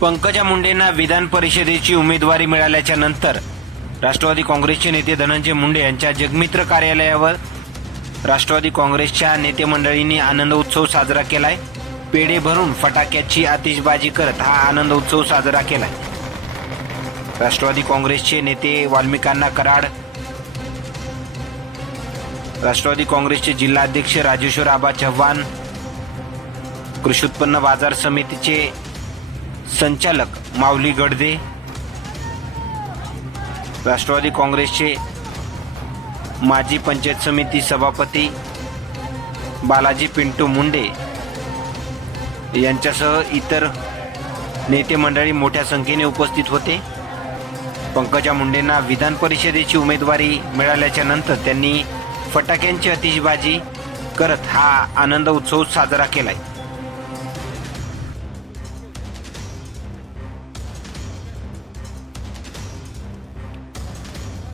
पंकजा मुंडेंना विधान परिषदेची उमेदवारी मिळाल्याच्या नंतर राष्ट्रवादी काँग्रेसचे नेते धनंजय मुंडे यांच्या जगमित्र कार्यालयावर राष्ट्रवादी काँग्रेसच्या नेते मंडळींनी आनंद उत्सव साजरा केलाय। पेढे भरून फटाक्याची आतिषबाजी करत हा आनंद उत्सव साजरा केलाय। राष्ट्रवादी काँग्रेसचे नेते वाल्मिकांना कराड, राष्ट्रवादी काँग्रेसचे जिल्हाध्यक्ष राजेश्वर आबा चव्हाण, कृषी उत्पन्न बाजार समितीचे संचालक माऊली गडदे, राष्ट्रवादी काँग्रेसचे माजी पंचायत समिती सभापती बालाजी पिंटू मुंडे यांच्यासह इतर नेते मंडळी मोठ्या संख्येने उपस्थित होते। पंकजा मुंडेंना विधान परिषदेची उमेदवारी मिळाल्याच्या नंतर त्यांनी फटाक्यांची आतिषबाजी करत हा आनंद उत्सव साजरा केलाय।